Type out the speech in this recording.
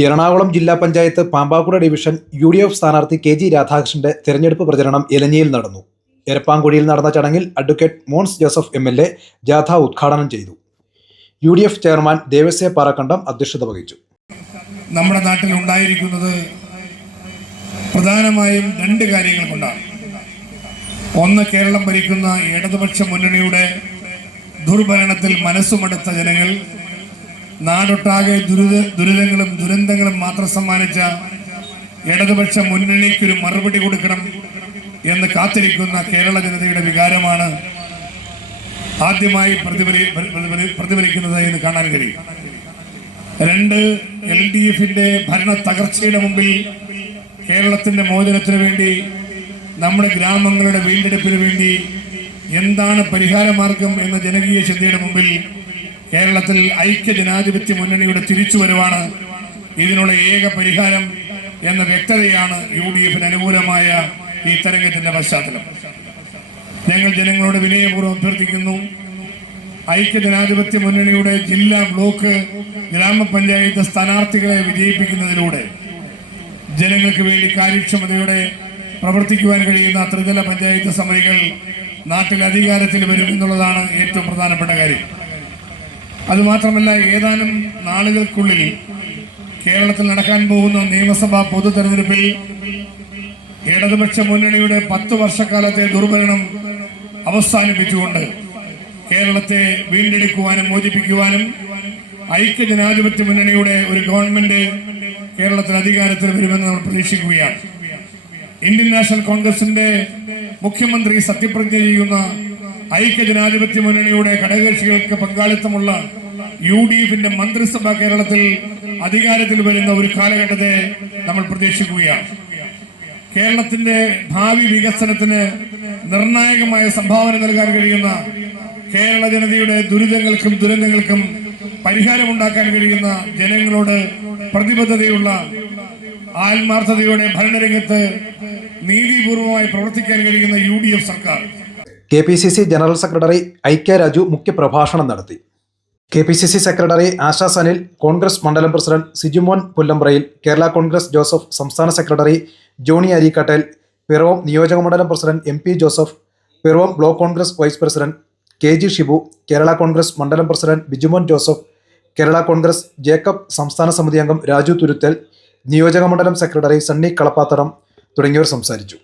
എറണാകുളം ജില്ലാ panchayat Pampakuda division U D F സ്ഥാനാർത്ഥി K G രാധാകൃഷ്ണന്റെ തെരഞ്ഞെടുപ്പ് പ്രചരണം എലഞ്ഞിയിൽ നടന്നു. എരപ്പാങ്കുഴിയിൽ നടന്ന ചടങ്ങിൽ advocate Mons Joseph M L A ജാഥ ഉദ്ഘാടനം ചെയ്തു. U D F chairman Devasya Parakkandam അധ്യക്ഷത വഹിച്ചു. നമ്മുടെ നാട്ടിൽ ഉണ്ടായിരിക്കുന്നത് പ്രധാനമായും രണ്ട് കാര്യങ്ങൾ കൊണ്ടാണ്. ഒന്ന് കേരളം ഭരിക്കുന്ന ഇടതുപക്ഷ മുന്നണിയുടെ ദുർഭരണത്തിൽ മനസ്സുമടുത്ത ജനങ്ങൾ നാടൊട്ടാകെ ദുരിത ദുരിതങ്ങളും ദുരന്തങ്ങളും മാത്രം സമ്മാനിച്ച ഇടതുപക്ഷ മുന്നണിക്കൊരു മറുപടി കൊടുക്കണം എന്ന് കാത്തിരിക്കുന്ന കേരള ജനതയുടെ വികാരമാണ് ആദ്യമായി പ്രതിഫലി പ്രതിഫലി- പ്രതിഫലിക്കുന്നത് എന്ന് കാണാൻ കഴിയും. രണ്ട് എൽ ഡി എഫിന്റെ ഭരണ തകർച്ചയുടെ മുമ്പിൽ കേരളത്തിന്റെ മോചനത്തിന് വേണ്ടി നമ്മുടെ ഗ്രാമങ്ങളുടെ വീണ്ടെടുപ്പിന് വേണ്ടി എന്താണ് പരിഹാരമാർഗം എന്ന ജനകീയ ചിന്തയുടെ മുമ്പിൽ കേരളത്തിൽ ഐക്യ ജനാധിപത്യ മുന്നണിയുടെ തിരിച്ചു തിരിച്ചുവരവാണ് ഇതിനുള്ള ഏക പരിഹാരം എന്ന വ്യക്തതയാണ് യു ഡി എഫിന് അനുകൂലമായ ഈ തരംഗത്തിന്റെ പശ്ചാത്തലം. ഞങ്ങൾ ജനങ്ങളോട് വിനയപൂർവം അഭ്യർത്ഥിക്കുന്നു ഐക്യ ജനാധിപത്യ മുന്നണിയുടെ ജില്ലാ ബ്ലോക്ക് ഗ്രാമപഞ്ചായത്ത് സ്ഥാനാർത്ഥികളെ വിജയിപ്പിക്കുന്നതിലൂടെ ജനങ്ങൾക്ക് വേണ്ടി കാര്യക്ഷമതയോടെ പ്രവർത്തിക്കുവാൻ കഴിയുന്ന ത്രിതല പഞ്ചായത്ത് സമിതികൾ നാട്ടിൽ അധികാരത്തിൽ വരും എന്നുള്ളതാണ് ഏറ്റവും പ്രധാനപ്പെട്ട കാര്യം. അതുമാത്രമല്ല ഏതാനും നാളുകൾക്കുള്ളിൽ കേരളത്തിൽ നടക്കാൻ പോകുന്ന നിയമസഭാ പൊതു തെരഞ്ഞെടുപ്പിൽ ഇടതുപക്ഷ മുന്നണിയുടെ പത്ത് വർഷക്കാലത്തെ ദുർഭരണം അവസാനിപ്പിച്ചുകൊണ്ട് കേരളത്തെ വീണ്ടെടുക്കുവാനും മോചിപ്പിക്കുവാനും ഐക്യ ജനാധിപത്യ മുന്നണിയുടെ ഒരു ഗവൺമെന്റ് കേരളത്തിൽ അധികാരത്തിൽ വരുമെന്ന് നമ്മൾ പ്രതീക്ഷിക്കുകയാണ്. ഇന്ത്യൻ നാഷണൽ കോൺഗ്രസിന്റെ മുഖ്യമന്ത്രി സത്യപ്രതിജ്ഞ ചെയ്യുന്ന ഐക്യ ജനാധിപത്യ മുന്നണിയുടെ ഘടകകക്ഷികൾക്ക് പങ്കാളിത്തമുള്ള യു ഡി എഫിന്റെ മന്ത്രിസഭ കേരളത്തിൽ അധികാരത്തിൽ വരുന്ന ഒരു കാലഘട്ടത്തെ നമ്മൾ പ്രതീക്ഷിക്കുകയാണ്. കേരളത്തിന്റെ ഭാവി വികസനത്തിന് നിർണായകമായ സംഭാവന നൽകാൻ കഴിയുന്ന കേരള ജനതയുടെ ദുരിതങ്ങൾക്കും ദുരന്തങ്ങൾക്കും പരിഹാരമുണ്ടാക്കാൻ കഴിയുന്ന ജനങ്ങളോട് പ്രതിബദ്ധതയുള്ള ആത്മാർത്ഥതയോടെ ഭരണരംഗത്ത് നീതിപൂർവമായി പ്രവർത്തിക്കാൻ കഴിയുന്ന യു സർക്കാർ. K P C C general secretary ഐക്യ രാജു മുഖ്യപ്രഭാഷണം നടത്തി. K P C C secretary Asha Sanil Congress മണ്ഡലം പ്രസിഡന്റ് സിജുമോൻ പുല്ലമ്പ്രയിൽ കേരള കോൺഗ്രസ് ജോസഫ് സംസ്ഥാന സെക്രട്ടറി ജോണി അരിക്കട്ടേൽ പിറവം നിയോജക മണ്ഡലം president M P Joseph Piravam block Congress vice president K G Shibu Kerala Congress മണ്ഡലം പ്രസിഡന്റ് ബിജുമോൻ ജോസഫ് കേരള കോൺഗ്രസ് ജേക്കബ് സംസ്ഥാന സമിതി അംഗം രാജു തുരുത്തൽ നിയോജക മണ്ഡലം സെക്രട്ടറി സണ്ണി കളപ്പാത്തടം തുടങ്ങിയവർ സംസാരിച്ചു.